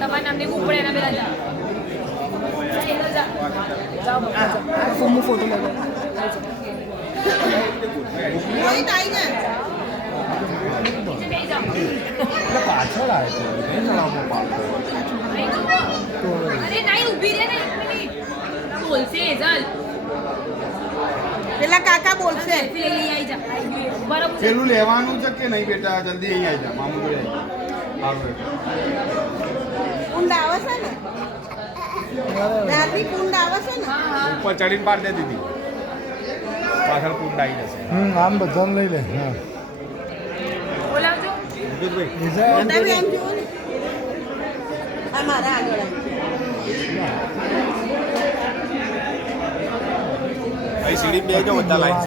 તમારે નામ દેવું પડે એના પેલા ફોટો પાછળ આવે અરે નહીં ઊભી રે ને બોલશે જલ પેલા કાકા બોલશે પેલું લેવાનું છે કે નહીં બેટા જલ્દી અહીં આવી જા મામું જોડે કુંડ આવે છે ને રાતની કુંડ આવે છે ને ઉપર ચડીને પાડ દે દીધી પાછળ કુંડ આવી જશે આમ બધાને લઈ લે હા બોલાવજો મોટા બી આમ જુઓ ને આ મારા આગળ અહીં સીડી બે જો બધા લાઈન